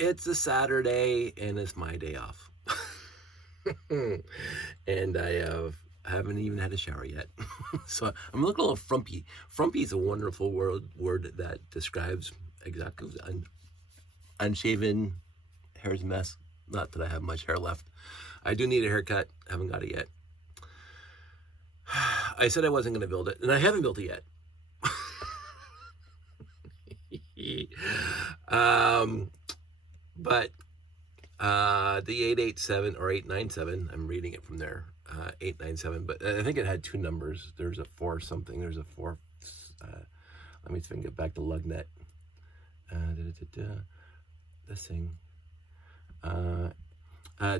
It's a Saturday and it's my day off. And haven't even had a shower yet. So I'm looking a little frumpy. Frumpy is a wonderful word that describes exactly unshaven, hair's a mess. Not that I have much hair left. I do need a haircut. Haven't got it yet. I said I wasn't going to build it, and I haven't built it yet. But the 887 or 897, I'm reading it from there, 897, but I think it had two numbers. There's a 4 something, there's a 4, let me see if I can get back to Lugnet. This thing.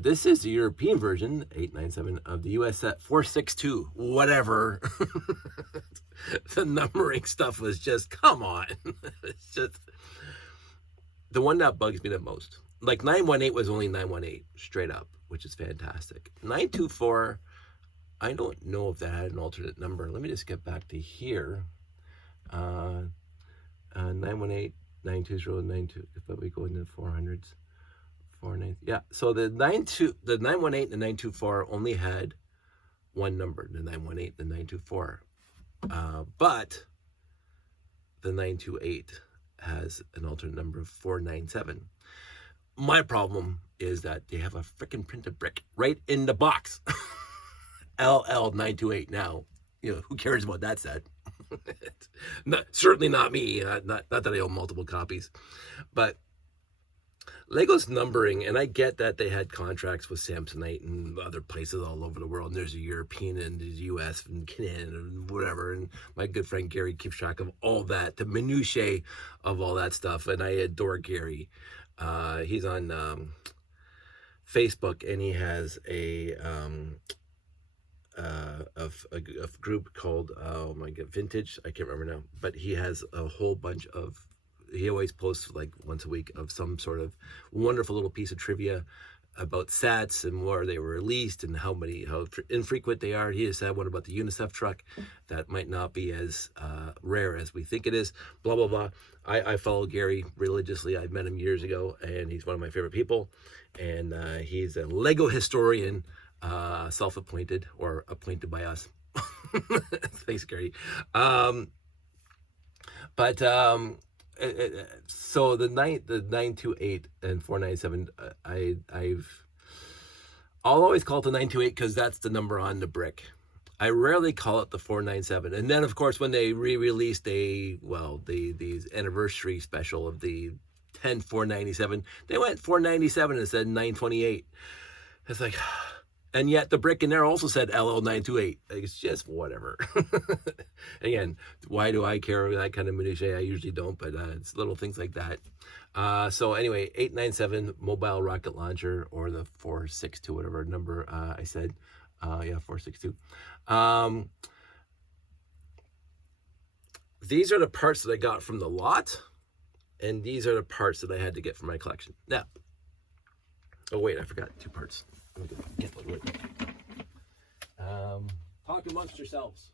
This is the European version, 897, of the US set 462, whatever. The numbering stuff was just, come on. It's just, the one that bugs me the most. Like 918 was only 918, straight up, which is fantastic. 924, I don't know if that had an alternate number. Let me just get back to here. 918, 920, 92, if we go into the 400s. 49, yeah, so the 918 and the 924 only had one number, the 918 and the 924. But the 928 has an alternate number of 497. My problem is that they have a freaking printed brick right in the box. LL928 now. You know, who cares about that set? Certainly not me. Not that I own multiple copies. But Lego's numbering, and I get that they had contracts with Samsonite and other places all over the world, and there's a European and there's US and Canada and whatever, and my good friend Gary keeps track of all that, the minutiae of all that stuff, and I adore Gary. He's on Facebook, and he has a group called, oh my god, Vintage, I can't remember now, but he has a whole bunch of, he always posts like once a week of some sort of wonderful little piece of trivia about sats and where they were released and how infrequent they are. He just had one about the UNICEF truck that might not be as rare as we think it is, blah, blah, blah. I follow Gary religiously. I met him years ago, and he's one of my favorite people. And he's a Lego historian, self-appointed or appointed by us. Thanks, Gary. So the 928 and 497, I'll always call it the 928 because that's the number on the brick. I rarely call it the 497. And then, of course, when they re-released the anniversary special of the 10-497, they went 497 and said 928. It's like, and yet the brick in there also said LL928. It's just whatever. Again, why do I care that kind of minutiae? I usually don't, but it's little things like that. So anyway, 897 mobile rocket launcher, or the 462, whatever number I said. Yeah, 462. These are the parts that I got from the lot, and these are the parts that I had to get from my collection. Now, oh wait, I forgot 2 parts. Let me get those right quick. Talk amongst yourselves.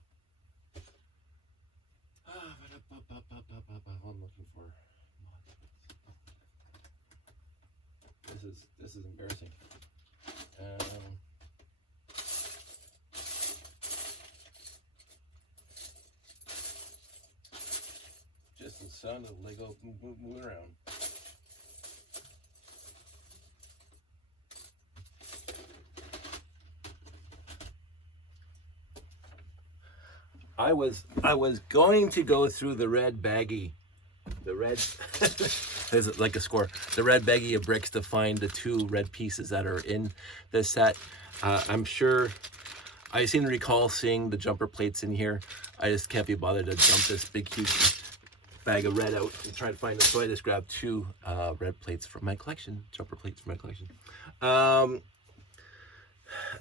What I'm looking for. This is embarrassing. Just the sound of Lego moving around. I was going to go through the red baggie, there's like a score, the red baggie of bricks to find the 2 red pieces that are in this set. I'm sure I seem to recall seeing the jumper plates in here. I just can't be bothered to dump this big huge bag of red out and try to find it. So I just grabbed 2 red plates from my collection, jumper plates from my collection.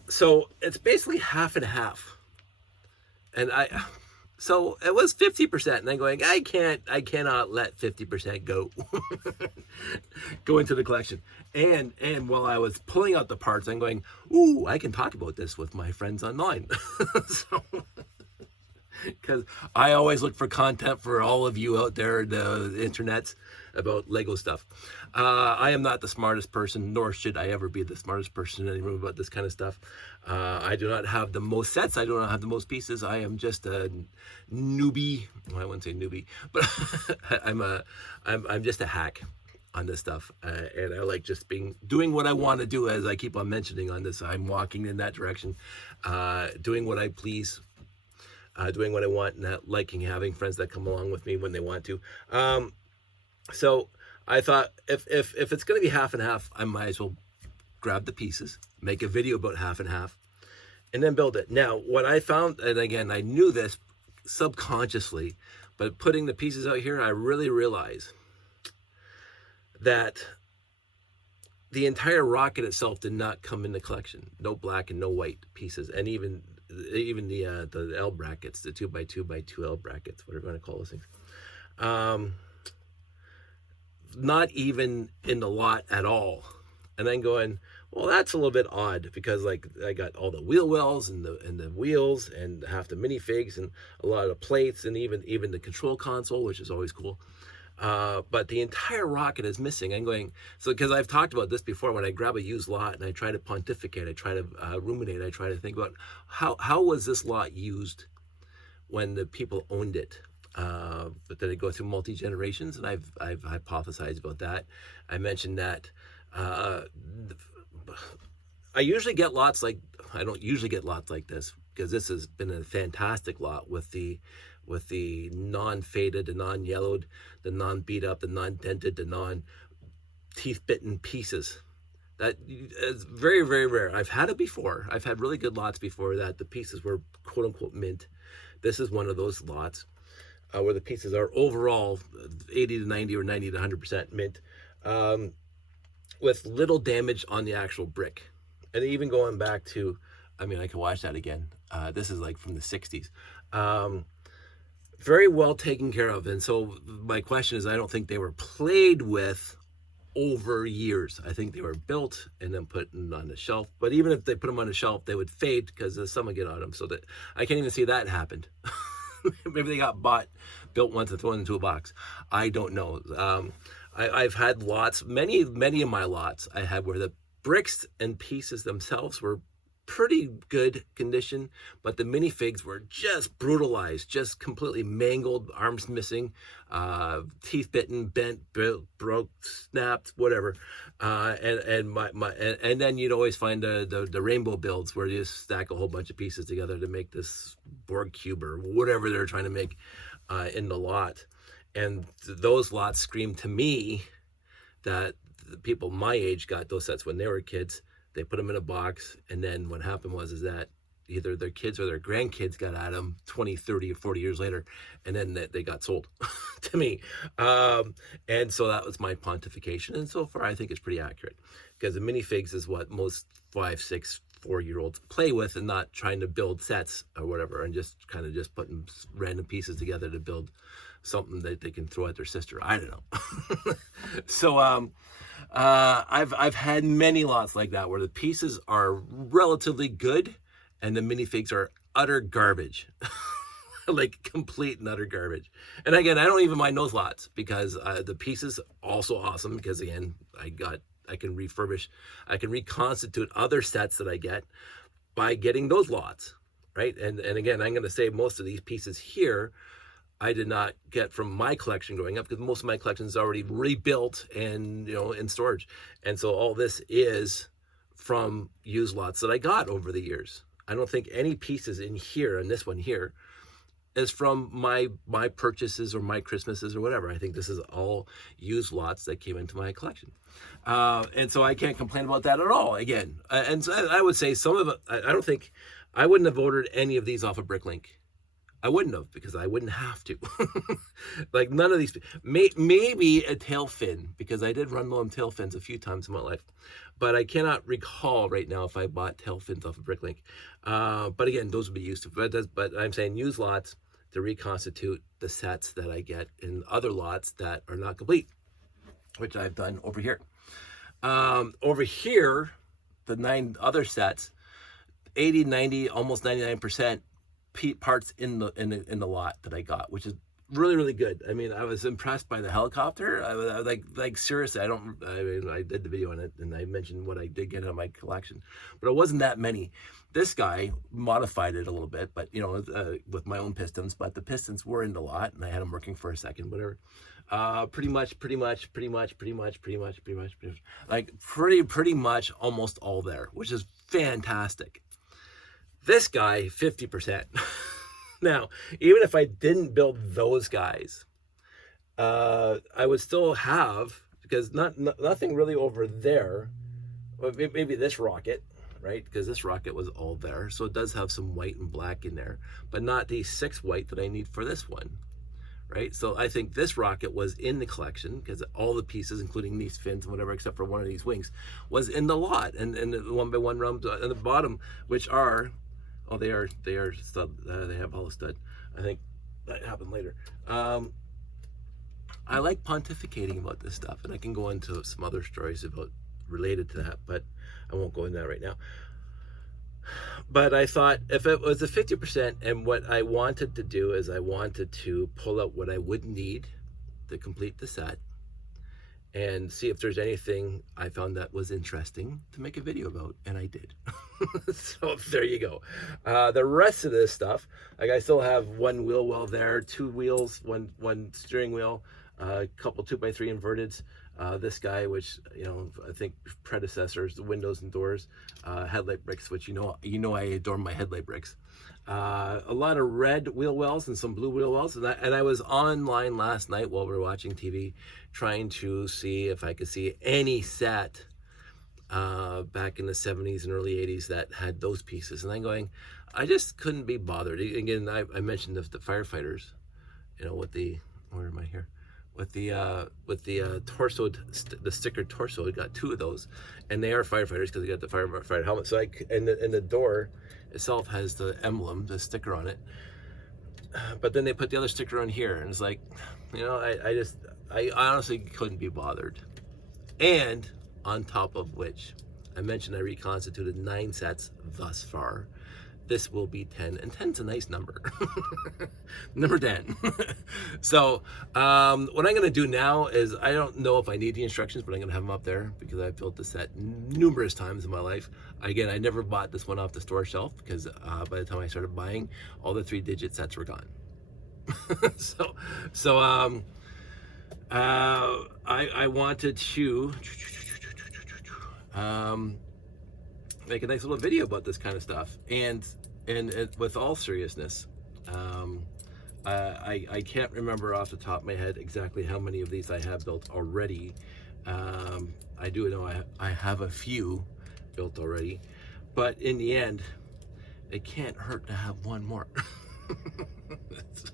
So it's basically half and half. And so it was 50%, and I'm going, I cannot let 50% go, go into the collection. And while I was pulling out the parts, I'm going, ooh, I can talk about this with my friends online. So because I always look for content for all of you out there, the internets, about Lego stuff. I am not the smartest person, nor should I ever be the smartest person in any room about this kind of stuff. I do not have the most sets. I do not have the most pieces. I am just a newbie. Well, I wouldn't say newbie, but I'm just a hack on this stuff, and I like just doing what I want to do. As I keep on mentioning on this, I'm walking in that direction, doing what I please, doing what I want, not liking having friends that come along with me when they want to. So I thought if it's going to be half and half, I might as well grab the pieces, make a video about half and half, and then build it. Now, what I found, and again, I knew this subconsciously, but putting the pieces out here, I really realized that the entire rocket itself did not come in the collection. No black and no white pieces, and even the L brackets, the 2x2x2 L brackets, whatever you want to call those things. Not even in the lot at all. And then going, well, that's a little bit odd, because like I got all the wheel wells and the wheels and half the minifigs and a lot of plates and even the control console, which is always cool. But the entire rocket is missing. I'm going, so because I've talked about this before, when I grab a used lot and I try to pontificate, I try to ruminate, I try to think about how was this lot used when the people owned it. But did it go through multi-generations? And I've hypothesized about that. I mentioned that I usually get lots like, I don't usually get lots like this, because this has been a fantastic lot with the non-faded, the non-yellowed, the non-beat up, the non-dented, the non-teeth bitten pieces. That is very, very rare. I've had it before. I've had really good lots before that the pieces were quote unquote mint. This is one of those lots where the pieces are overall 80 to 90 or 90 to 100% mint, with little damage on the actual brick. And even going back to, I mean, I can watch that again. This is like from the 60s. Very well taken care of. And so my question is, I don't think they were played with over years. I think they were built and then put on the shelf. But even if they put them on the shelf, they would fade because the sun would get on them. So that I can't even see that happened. Maybe they got built once and thrown into a box. I don't know. I've had lots, many of my lots I had where the bricks and pieces themselves were pretty good condition, but the minifigs were just brutalized, just completely mangled, arms missing, teeth bitten, bent, broke, snapped, whatever. And then you'd always find the rainbow builds where you just stack a whole bunch of pieces together to make this Borg cube or whatever they're trying to make in the lot. And those lots scream to me that the people my age got those sets when they were kids. They put them in a box, and then what happened was that either their kids or their grandkids got at them 20, 30, or 40 years later, and then they got sold to me. And so that was my pontification, and so far I think it's pretty accurate, because the minifigs is what most 5, 6, 4-year-olds play with, and not trying to build sets or whatever, and just kind of just putting random pieces together to build something that they can throw at their sister. I don't know. So I've had many lots like that where the pieces are relatively good and the minifigs are utter garbage. Like complete and utter garbage. And again, I don't even mind those lots, because the pieces also awesome, because again, I can refurbish, I can reconstitute other sets that I get by getting those lots, right? And again, I'm going to say most of these pieces here I did not get from my collection growing up, because most of my collection is already rebuilt and, in storage. And so all this is from used lots that I got over the years. I don't think any pieces in here, and this one here, is from my purchases or my Christmases or whatever. I think this is all used lots that came into my collection. And so I can't complain about that at all, again. And so I would say some of it, I wouldn't have ordered any of these off of Bricklink. I wouldn't have, because I wouldn't have to. Like none of these, maybe a tail fin, because I did run low on tail fins a few times in my life, but I cannot recall right now if I bought tail fins off of Bricklink. But again, those would be used to, but I'm saying use lots to reconstitute the sets that I get in other lots that are not complete, which I've done over here. Over here, the 9 other sets, 80, 90, almost 99%, parts in the lot that I got, which is really, really good. I mean, I was impressed by the helicopter. I was like seriously, I mean, I did the video on it and I mentioned what I did get out of my collection, but it wasn't that many. This guy modified it a little bit, but you know, with my own pistons, but the pistons were in the lot and I had them working for a second, whatever. Pretty much, like pretty much almost all there, which is fantastic. This guy, 50%. Now, even if I didn't build those guys, I would still have, because nothing really over there, maybe this rocket, right? Because this rocket was all there. So it does have some white and black in there, but not the 6 white that I need for this one, right? So I think this rocket was in the collection because all the pieces, including these fins and whatever, except for one of these wings, was in the lot. And the 1x1 round at the bottom, which are, oh, they are stud. They have all the stud. I think that happened later. I like pontificating about this stuff, and I can go into some other stories about related to that, but I won't go into that right now. But I thought if it was a 50%, and what I wanted to do is I wanted to pull out what I would need to complete the set and see if there's anything I found that was interesting to make a video about, and I did. So there you go. The rest of this stuff, like I still have 1 wheel well there, 2 wheels, one steering wheel, a couple 2x3 inverteds. This guy, which, you know, I think predecessors, the windows and doors, headlight bricks, which you know I adore my headlight bricks. A lot of red wheel wells and some blue wheel wells, and I was online last night while we were watching TV, trying to see if I could see any set back in the 70s and early 80s that had those pieces, and I'm going, I just couldn't be bothered. Again, I mentioned the firefighters, you know, with the, where am I here? With the torso, the sticker torso, I got 2 of those, and they are firefighters because they got the firefighter helmet. So and the door itself has the emblem, the sticker on it. But then they put the other sticker on here, and it's like, you know, I honestly couldn't be bothered. And on top of which, I mentioned I reconstituted 9 sets thus far. This will be 10, and 10's a nice number. Number 10. So what I'm going to do now is, I don't know if I need the instructions, but I'm going to have them up there because I've built the set numerous times in my life. Again, I never bought this one off the store shelf because by the time I started buying, all the 3-digit sets were gone. So I wanted to make a nice little video about this kind of stuff, and with all seriousness, I can't remember off the top of my head exactly how many of these I have built already. I do know I have a few built already, but in the end, it can't hurt to have one more. So,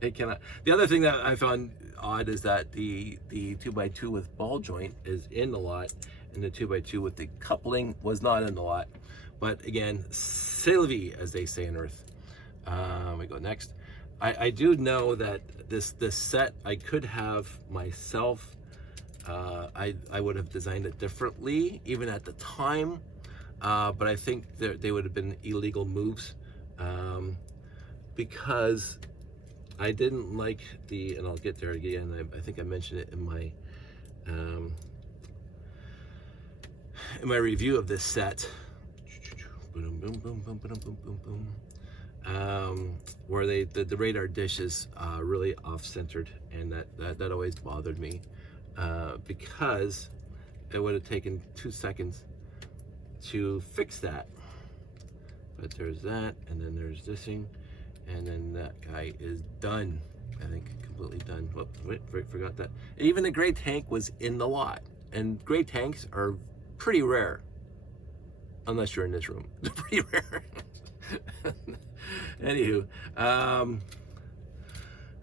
it cannot. The other thing that I found odd is that the 2x2 with ball joint is in the lot, and the 2x2 with the coupling was not in the lot. But again, c'est la vie, as they say on Earth. We go next. I do know that this set I could have myself. I would have designed it differently even at the time, but I think they would have been illegal moves, because I didn't like and I'll get there again. I think I mentioned it in my review of this set, where the radar dish is really off-centered, and that always bothered me, because it would have taken 2 seconds to fix that. But there's that, and then there's this thing, and then that guy is done. I think completely done. Whoops, wait, forgot that. And even the gray tank was in the lot, and gray tanks are pretty rare, unless you're in this room. They're pretty rare. Anywho,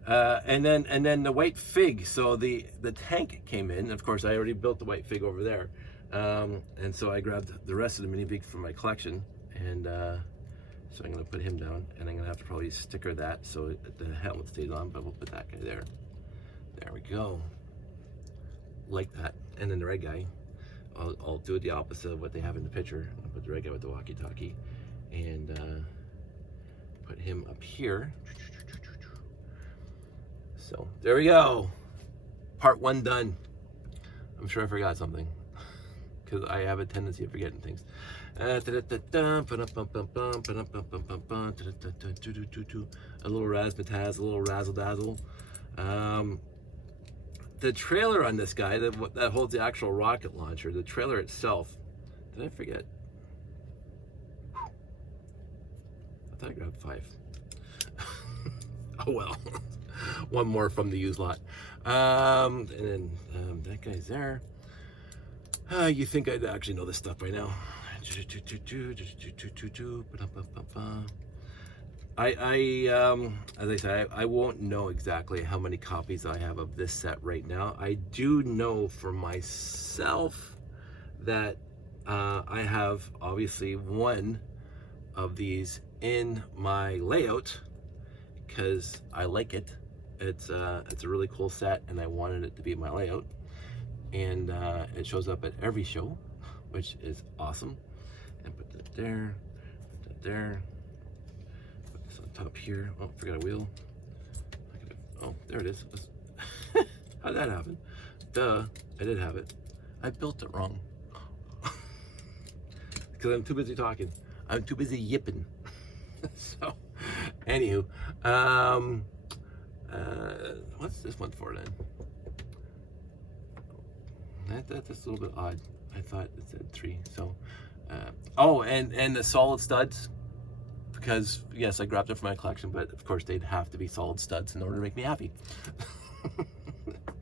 and then the white fig. So the tank came in. Of course, I already built the white fig over there, and so I grabbed the rest of the mini fig from my collection, and so I'm going to put him down, and I'm going to have to probably sticker that so the helmet stays on. But we'll put that guy there. There we go. Like that. And then the red guy, I'll do the opposite of what they have in the picture. I'll put the red guy with the walkie-talkie, and put him up here. So there we go. Part 1 done. I'm sure I forgot something because I have a tendency of forgetting things. A little razzmatazz, a little razzle dazzle. The trailer on this guy that holds the actual rocket launcher, the trailer itself. Did I forget? I thought I grabbed 5. Oh well. One more from the used lot. And then that guy's there. You think I'd actually know this stuff by now. As I said, I won't know exactly how many copies I have of this set right now. I do know for myself that I have obviously one of these in my layout because I like it. It's a really cool set and I wanted it to be my layout. And it shows up at every show, which is awesome. And put that there, put that there. Put this on top here. Oh, forgot a wheel. Oh, there it is. How did that happen? Duh, I did have it. I built it wrong. Because I'm too busy talking. I'm too busy yipping. So, anywho, what's this one for then? That's a little bit odd. I thought it said 3. So, oh, and the solid studs, because yes, I grabbed them for my collection, but of course they'd have to be solid studs in order to make me happy,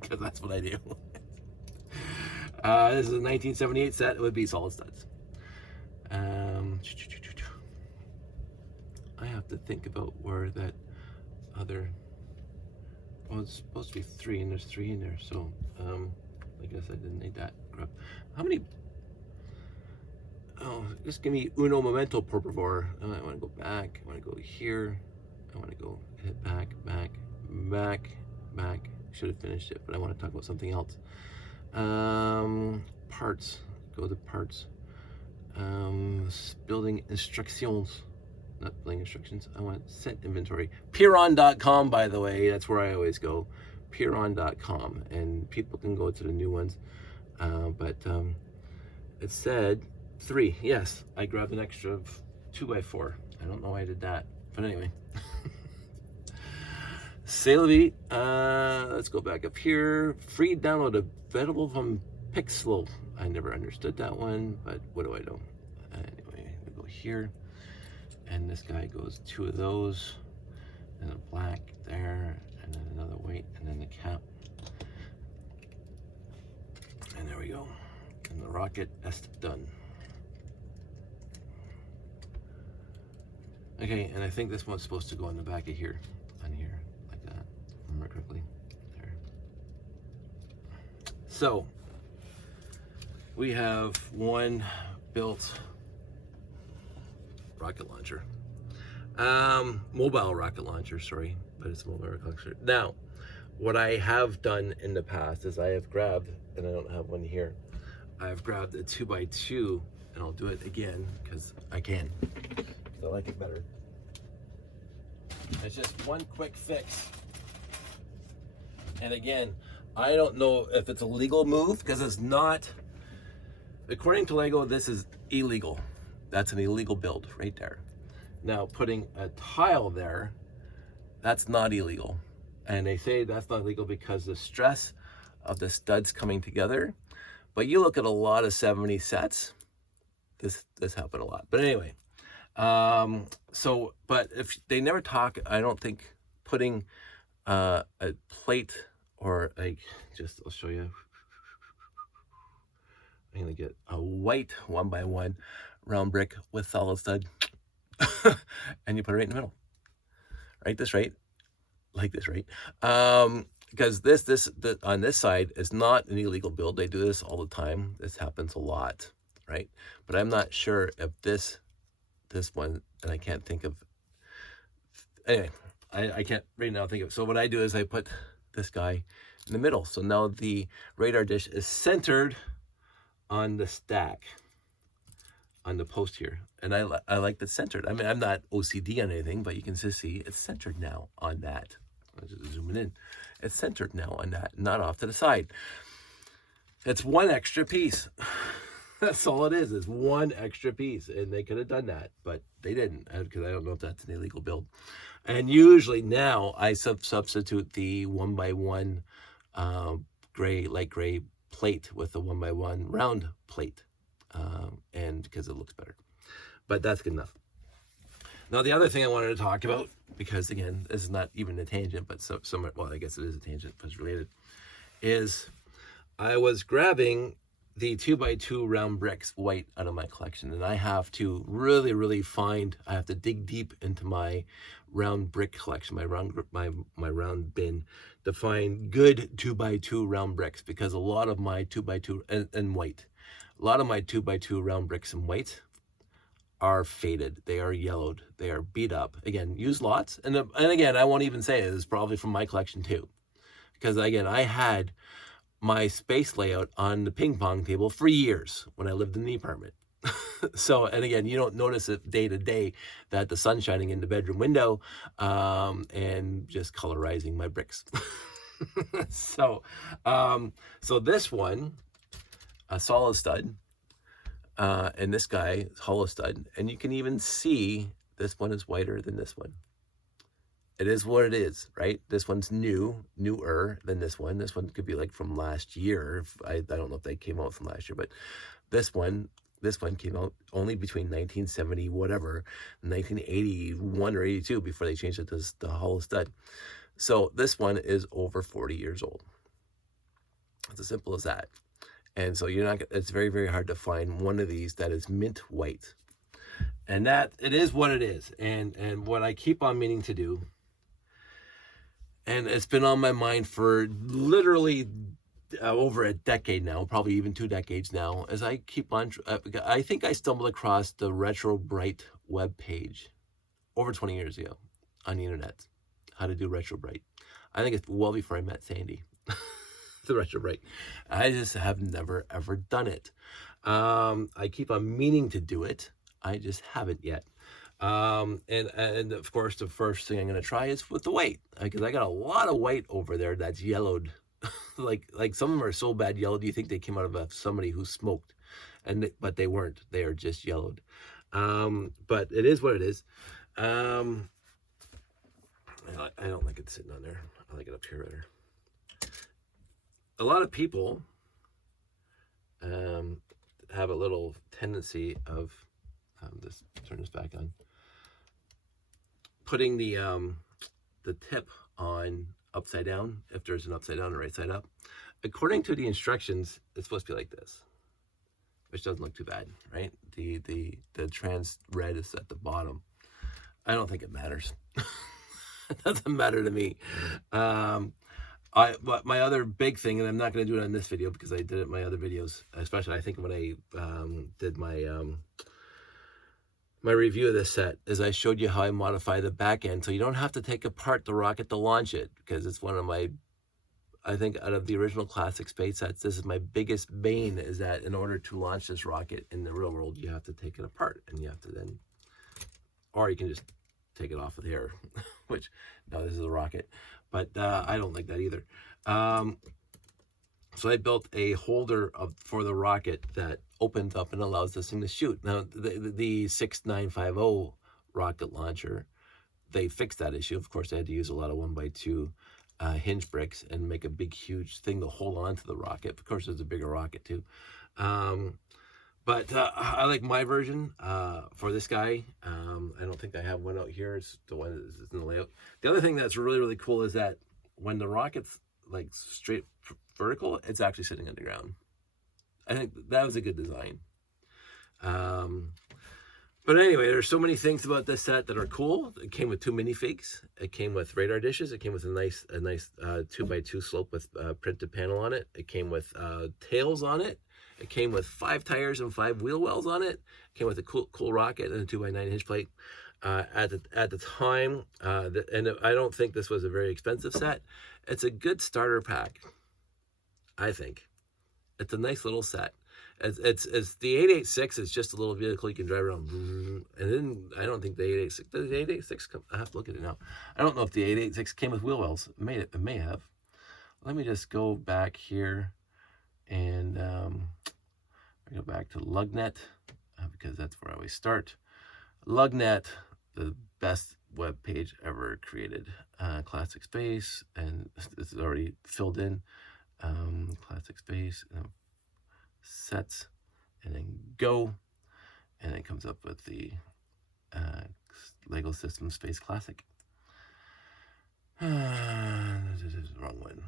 because that's what I do. This is a 1978 set. It would be solid studs. I have to think about where that other. Well, it's supposed to be 3, and there's 3 in there. So, I guess I didn't need that. Grab. How many? Oh, just give me uno momento, por favor. I want to go back. I want to go here. I want to go hit back. Should have finished it, but I want to talk about something else. Parts. Go to parts. Building instructions. Not building instructions. I want set inventory. Piron.com, by the way. That's where I always go. Piron.com, and people can go to the new ones. But it said 3. Yes, I grabbed an extra 2x4. I don't know why I did that, but anyway. C'est la vie. Let's go back up here. Free download available from Pixel. I never understood that one, but what do I know? Anyway, we go here, and this guy goes 2 of those, and a black there, and then another white, and then the cap. And there we go. And the rocket is done. Okay, and I think this one's supposed to go in the back of here, on here, like that. Remember correctly? There. So, we have one built rocket launcher. Mobile rocket launcher, sorry, but it's a mobile rocket launcher. Now, what I have done in the past is I have grabbed, and I don't have one here, I've grabbed a 2x2, and I'll do it again, because I can, because I like it better. It's just one quick fix. And again, I don't know if it's a legal move, because it's not. According to Lego, this is illegal. That's an illegal build right there. Now, putting a tile there, that's not illegal. And they say that's not illegal because the stress of the studs coming together. But you look at a lot of 70 sets, this happened a lot. But anyway, but if they never talk, I don't think putting a plate or like, I'll show you. I'm gonna get a white 1x1 round brick with solid stud, and you put it right in the middle. Right, this right, like this right, because this on this side is not an illegal build. They do this all the time. This happens a lot, right? But I'm not sure if this one, and I can't think of. Anyway, I can't right now think of. So what I do is I put this guy in the middle. So now the radar dish is centered on the stack. on the post here, and I like the centered. I mean, I'm not OCD on anything, but you can just see it's centered now on that. I'm just zooming in. It's centered now on that, not off to the side. It's one extra piece. That's all it is. It's one extra piece, and they could have done that, but they didn't, because I don't know if that's an illegal build. And usually now I substitute the 1x1 gray, light gray plate with the 1x1 round plate, and because it looks better. But that's good enough. Now the other thing I wanted to talk about, because again, this is not even a tangent, but well, I guess it is a tangent, but it's related, is I was grabbing the 2x2 round bricks white out of my collection, and I have to really I have to dig deep into my round brick collection, my round bin, to find good 2x2 round bricks, because a lot of my 2x2 and white, a lot of my 2x2 round bricks in white are faded, they are yellowed, they are beat up. Again, used lots, and again, I won't even say it, it's probably from my collection too, because again, I had my space layout on the ping pong table for years when I lived in the apartment. So, and again, you don't notice it day to day that the sun's shining in the bedroom window, and just colorizing my bricks. So this one, a solid stud, and this guy, hollow stud, and you can even see this one is whiter than this one. It is what it is, right? This one's newer than this one. This one could be like from last year. I don't know if they came out from last year, but this one came out only between 1970, whatever, 1981 or 82, before they changed it to the hollow stud. So this one is over 40 years old. It's as simple as that. And so it's very hard to find one of these that is mint white. And that, it is what it is. And what I keep on meaning to do, and it's been on my mind for literally over a decade now, probably even 2 decades now, as I keep on, I think I stumbled across the Retro Bright web page over 20 years ago on the internet, how to do Retro Bright. I think it's well before I met Sandy. The Retro Bright. I just have never ever done it. I keep on meaning to do it. I just haven't yet. And of course, the first thing I'm going to try is with the white, because I got a lot of white over there that's yellowed. like some of them are so bad yellowed, you think they came out of somebody who smoked, but they weren't. They are just yellowed. But it is what it is. I don't like it sitting on there. I like it up here better. A lot of people have a little tendency of, just turn this back on, putting the tip on upside down, if there's an upside down or right side up. According to the instructions, it's supposed to be like this, which doesn't look too bad, right? The trans red is at the bottom. I don't think it matters. It doesn't matter to me. But my other big thing, and I'm not going to do it on this video because I did it in my other videos, especially I think when I did my my review of this set, is I showed you how I modify the back end so you don't have to take apart the rocket to launch it, because it's one of my, I think out of the original classic space sets, this is my biggest bane, is that in order to launch this rocket in the real world, you have to take it apart, and you have to then, or you can just take it off with here, which, no, this is a rocket. But I don't like that either. So I built a holder for the rocket that opens up and allows this thing to shoot. Now, the 6950 rocket launcher, they fixed that issue. Of course, they had to use a lot of 1x2 hinge bricks and make a big, huge thing to hold on to the rocket. Of course, it's a bigger rocket too. But I like my version for this guy. I don't think I have one out here. It's the one that's in the layout. The other thing that's really cool is that when the rocket's like straight vertical, it's actually sitting on the ground. I think that was a good design. But anyway, there's so many things about this set that are cool. It came with 2 minifigs. It came with radar dishes. It came with a nice 2x2 slope with printed panel on it. It came with tails on it. It came with 5 tires and 5 wheel wells on it. It came with a cool rocket and a 2x9 hinge plate. At the time, and I don't think this was a very expensive set. It's a good starter pack, I think. It's a nice little set. It's the 886 is just a little vehicle you can drive around, and then I don't think the 886 does the 886 come. I have to look at it now. I don't know if the 886 came with wheel wells. It may have. Let me just go back here and go back to Lugnet because that's where I always start. Lugnet, the best web page ever created. Classic space, and this is already filled in. Classic space, sets, and then go, and it comes up with the Lego System Space Classic. Wrong one.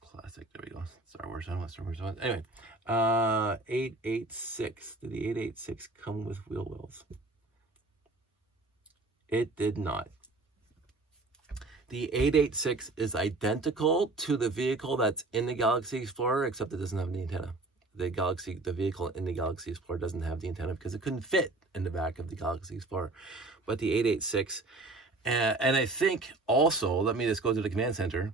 Classic. There we go. Star Wars. I don't want Star Wars. Anyway, 886. Did the 886 come with wheel wells? It did not. The 886 is identical to the vehicle that's in the Galaxy Explorer, except it doesn't have the antenna. The vehicle in the Galaxy Explorer doesn't have the antenna because it couldn't fit in the back of the Galaxy Explorer. But the 886, and I think also, let me just go to the command center,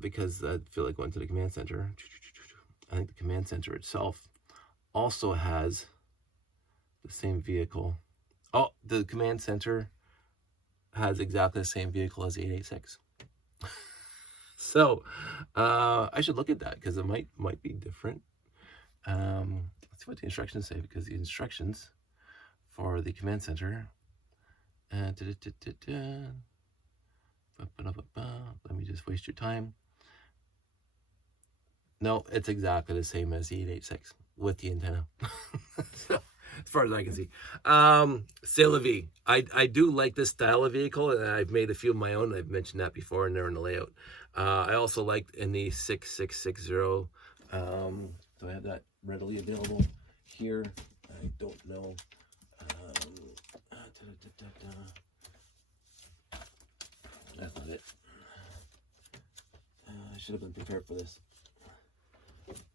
because I feel like going to the command center. I think the command center itself also has the same vehicle. Oh, the command center has exactly the same vehicle as the 886. So I should look at that because it might be different. Let's see what the instructions say, because the instructions for the command center. Let me just waste your time. No, it's exactly the same as the 886 with the antenna. So, as far as I can see. C'est la vie. I do like this style of vehicle, and I've made a few of my own. I've mentioned that before, and they're in the layout. I also liked in the 6660. So I have that readily available here. I don't know. That's not it. I should have been prepared for this.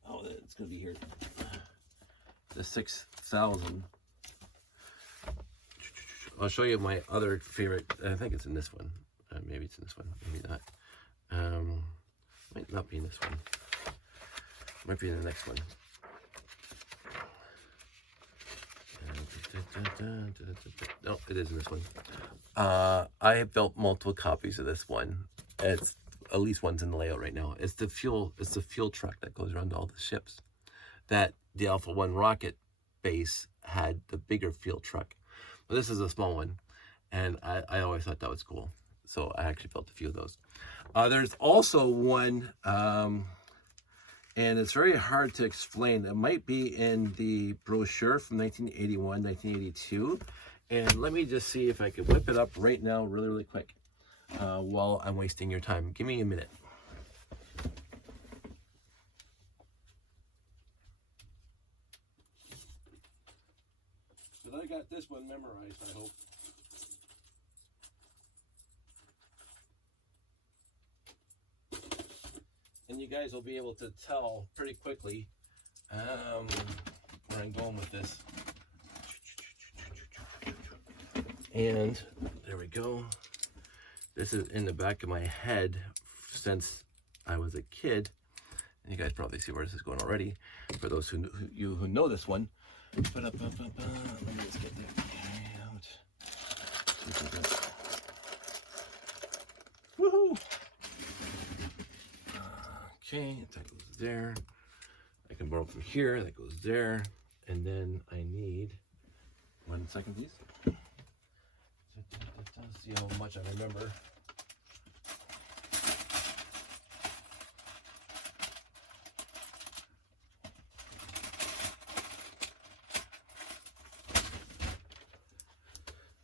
Oh, it's going to be here. The 6000. I'll show you my other favorite. I think it's in this one. Maybe it's in this one. Maybe not. Might not be in this one. Might be in the next one. No, it is in this one. I have built multiple copies of this one. It's at least one's in the layout right now. It's the fuel truck that goes around to all the ships. That the Alpha 1 rocket base had the bigger fuel truck. But this is a small one, and I always thought that was cool. So I actually built a few of those. There's also one, and it's very hard to explain. It might be in the brochure from 1981, 1982. And let me just see if I can whip it up right now really, really quick while I'm wasting your time. Give me a minute. But I got this one memorized, I hope. And you guys will be able to tell pretty quickly where I'm going with this. And there we go. This is in the back of my head since I was a kid. And you guys probably see where this is going already. For those who know this one. Let me just get the out. Woohoo! Okay, that goes there. I can borrow from here. That goes there. And then I need 1 second, please. See how much I remember.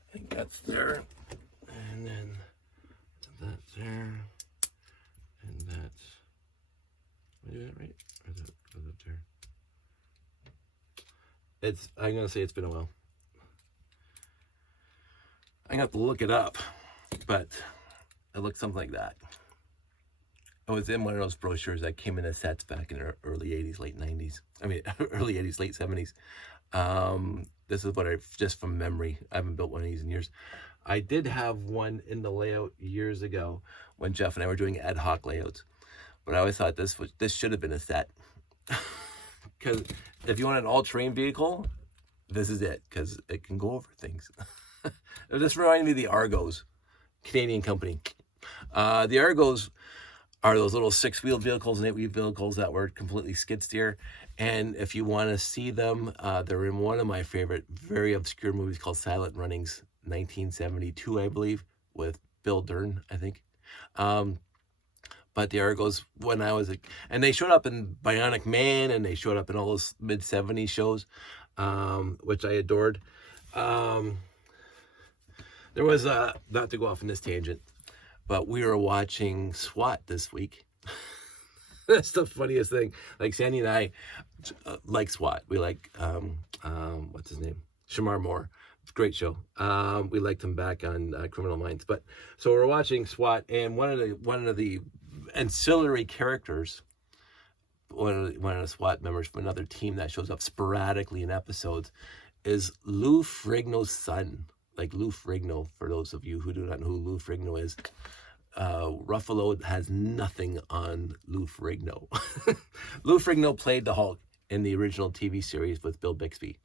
I think that's there, and then that's there, and that's. Am I doing it right? Or is it up there? I'm gonna say it's been a while. I'm gonna have to look it up, but it looks something like that. I was in one of those brochures that came in the sets back in the early 80s, late 90s. I mean, early 80s, late 70s. This is what just from memory. I haven't built one of these in years. I did have one in the layout years ago when Jeff and I were doing ad hoc layouts. But I always thought this should have been a set. because if you want an all-terrain vehicle, this is it, because it can go over things. It just reminded me of the Argos, Canadian company. The Argos are those little 6-wheeled vehicles and 8-wheeled vehicles that were completely skid steer. And if you want to see them, they're in one of my favorite, very obscure movies called Silent Runnings, 1972, I believe, with Bill Dern, I think. But the Argos, when I was and they showed up in Bionic Man, and they showed up in all those mid-70s shows, which I adored. There was, not to go off on this tangent, but we were watching SWAT this week. That's the funniest thing. Like, Sandy and I like SWAT. We like, what's his name? Shamar Moore. It's a great show. We liked him back on Criminal Minds. But so we're watching SWAT, and one of the ancillary characters, one of the SWAT members from another team that shows up sporadically in episodes, is Lou Ferrigno's son. Like Lou Ferrigno, for those of you who do not know who Lou Ferrigno is. Ruffalo has nothing on Lou Ferrigno. Lou Ferrigno played the Hulk in the original TV series with Bill Bixby,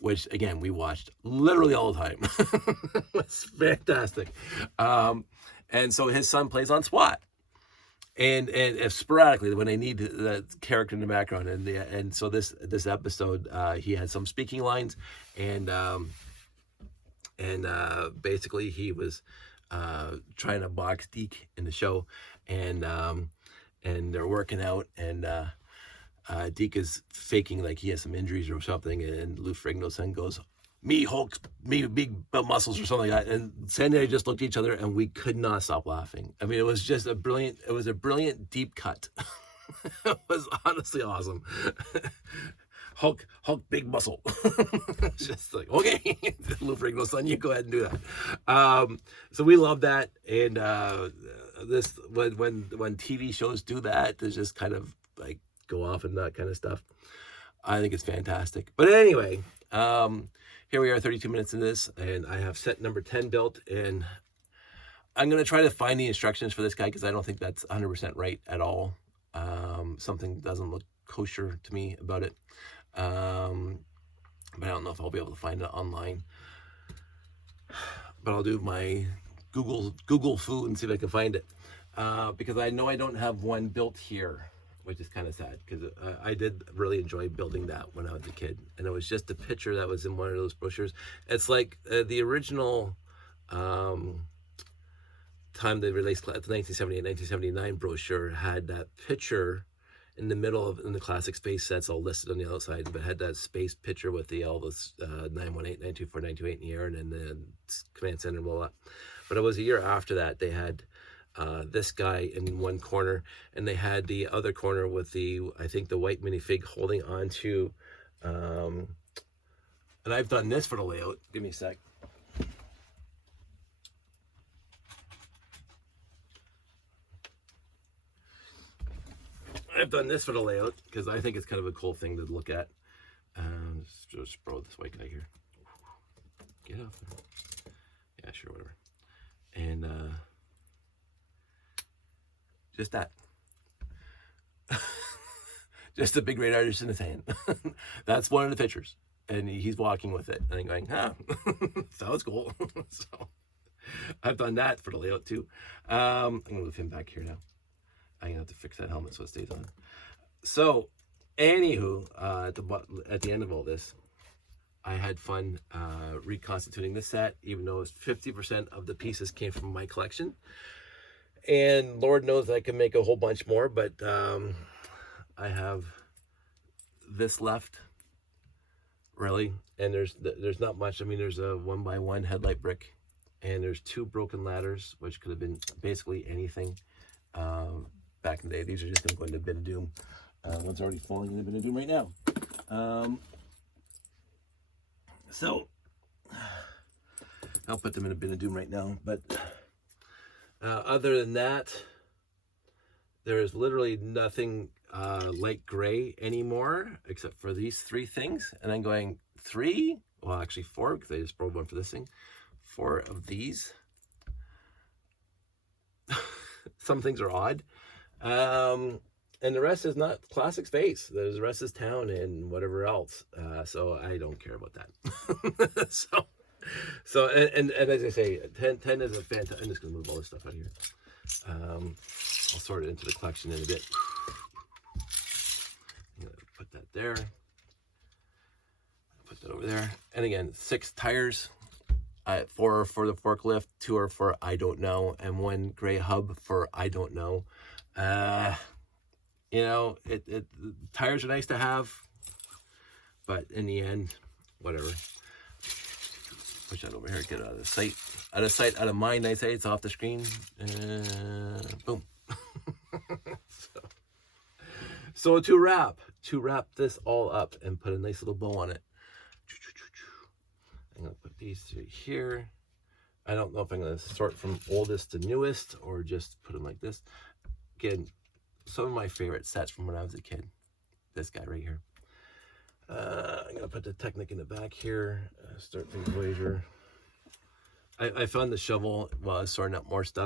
which, again, we watched literally all the time. It was fantastic. And so his son plays on SWAT. And if sporadically, when they need the character in the background. And so this episode, he had some speaking lines, and basically he was trying to box Deke in the show, and they're working out, and Deke is faking like he has some injuries or something, and Lou Ferrigno's son goes, "Me Hulk, me big muscles," or something like that. And Sandy and I just looked at each other, and we could not stop laughing. I mean, it was just a brilliant deep cut. It was honestly awesome. Hulk, big muscle. It's just like, okay, Lou Ferrigno's son, you go ahead and do that. So we love that, and this when TV shows do that, to just kind of like go off and that kind of stuff, I think it's fantastic. But anyway, here we are, 32 minutes in this, and I have set number 10 built, and I'm gonna try to find the instructions for this guy, because I don't think that's 100% right at all. Something doesn't look kosher to me about it. But I don't know if I'll be able to find it online. But I'll do my Google foo and see if I can find it. Because I know I don't have one built here, which is kind of sad, because I did really enjoy building that when I was a kid. And it was just a picture that was in one of those brochures. It's like the original time they released the 1978, 1979 brochure had that picture in the middle in the classic space sets, all listed on the outside, but had that space picture with the Elvis 918, 924, 928 in the air, and then the command center and blah, blah. But it was a year after that, they had this guy in one corner, and they had the other corner with I think the white minifig holding on to, and I've done this for the layout. Give me a sec. I've done this for the layout because I think it's kind of a cool thing to look at. Just throw this white guy here. Get off there. Yeah, sure, whatever. And just that. Just a big red artist in his hand. That's one of the pictures. And he's walking with it. And I'm going, sounds cool. So I've done that for the layout too. I'm going to move him back here now. I'm going to have to fix that helmet so it stays on. So, anywho, at the end of all this, I had fun reconstituting this set, even though 50% of the pieces came from my collection. And Lord knows I can make a whole bunch more, but I have this left, really. And there's not much. I mean, there's a 1x1 headlight brick, and there's 2 broken ladders, which could have been basically anything. Back in the day, these are just going to go into bin of doom. One's already falling in the bin of doom right now. So I'll put them in a bin of doom right now. But other than that, there is literally nothing light gray anymore, except for these 3 things. And I'm going 3, well, actually 4, because I just borrowed one for this thing. 4 of these. Some things are odd. And the rest is not classic space. The rest is town and whatever else. So I don't care about that. so as I say, 10 is a fantastic. I'm just gonna move all this stuff out of here. I'll sort it into the collection in a bit. I'm gonna put that there. Put that over there. And again, 6 tires. 4 are for the forklift, 2 are for I don't know, and 1 gray hub for I don't know. You know, tires are nice to have, but in the end, whatever. Push that over here, get it out of sight. Out of sight, out of mind, I say. It's off the screen. Boom. So to wrap this all up and put a nice little bow on it, I'm going to put these 3 here. I don't know if I'm going to sort from oldest to newest or just put them like this. Again, some of my favorite sets from when I was a kid. This guy right here. I'm going to put the Technic in the back here. Start the Voyager. I found the shovel while I was sorting out more stuff.